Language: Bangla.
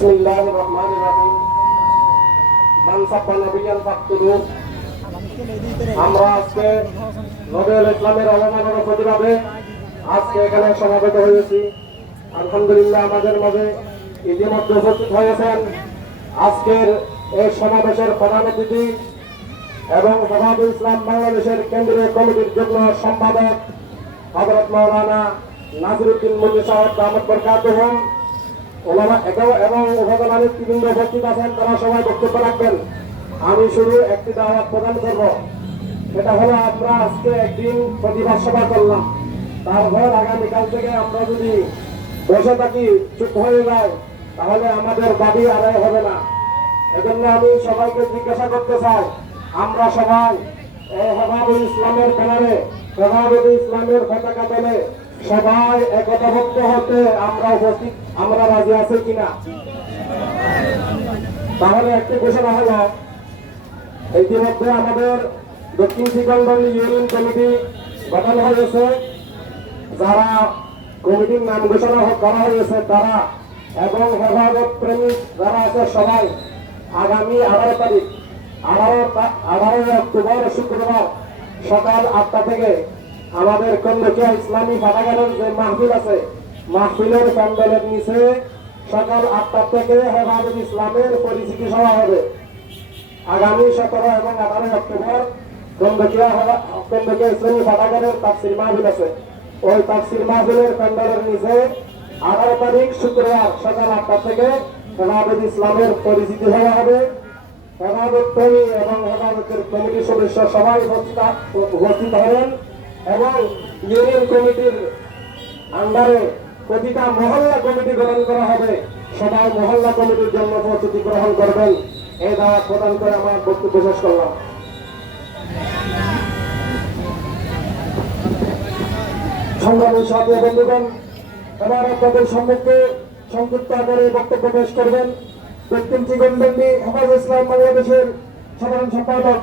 বিসমিল্লাহির রহমানির রহিম। মান সাব্বা নবিয়ান ফাকতুলু। আমরা আজকে নবীল ইসলামের অবমাননার প্রতিবাদে আজকে এখানে সমাবেত হয়েছি। আলহামদুলিল্লাহ, আমাদের মাঝে ইতিমধ্যে উপস্থিত হয়েছেন আজকের এই সমাবেশের প্রধান অতিথি এবং হেফাজতুল ইসলাম বাংলাদেশের কেন্দ্রীয় কমিটির যুগ্ম সম্পাদক হযরত মাওলানা নাসিরউদ্দিন মুন্নী সাহেব দামাত বরকাতুহুম, ওলামা এবং উপজেলা নেতৃবৃন্দ উপস্থিত আছেন। তারা সবাই বক্তব্য রাখবেন। আমি শুধু একটি দাওয়াত প্রদান করব, সেটা হলো আমরা আজকে একদিন প্রতিবাদ সভা করলাম, তারপর আগামীকাল থেকে আমরা যদি বসে থাকি, চুপ হয়ে যায়, তাহলে আমাদের দাবি আদায় হবে না। এজন্য আমি সবাইকে জিজ্ঞাসা করতে চাই, আমরা সবাই হেফাজতুল ইসলামের ব্যানারে, হেফাজতুল ইসলামের পতাকা তলে সবাই একতাবদ্ধ হতে আমরা রাজি আছি কিনা? তাহলে একটি ঘোষণা হলো, ইতিমধ্যে আমাদের দক্ষিণ শ্রীগঞ্জ ইউনিয়ন কমিটি গঠন হয়েছে। যারা কমিটির নাম ঘোষণা করা হয়েছে তারা এবং হেফাজত প্রেমী যারা আছে সবাই আগামী 18 তারিখ 18 অক্টোবর শুক্রবার সকাল 8টা থেকে আমাদের কন্দকিয়া ইসলামী পাঠাগারের যে মাহফিল আছে, মাহফিলের প্যান্ডেলের নিচে সকাল 8টা থেকে হেফাজত ইসলামের পরিচিতি সভা হবে। আগামী 17 এবং 18 অক্টোবর কন্দকিয়া ইসলামী পাঠাগারের তাফসীর মাহফিল আছে। ওই তাফসীর মাহফিলের প্যান্ডেলের নিচে 18 তারিখ শুক্রবার সকাল 8টা থেকে হেফাজত ইসলামের পরিচিতি সভা হবে। হেফাজত প্রেমী এবং হেফাজতের কমিটির সদস্য সবাই উপস্থিত হবেন এবং ইউনিয়ন কমিটির আন্ডারে প্রতিটা মহল্লা কমিটি গঠন করা হবে। সবাই মহল্লা কমিটির জন্য প্রস্তুতি গ্রহণ করবেন। এই দাওয়াত প্রদান করে আমার বক্তব্য শেষ করলাম। সংগ্রামী সাথী বন্ধুগণ, এবার আপনাদের সম্মুখে সংক্ষিপ্ত আকারে বক্তব্য পেশ করবেন দক্ষিণ শ্রীগঞ্জ হেফাজতুল ইসলাম বাংলাদেশের সাধারণ সম্পাদক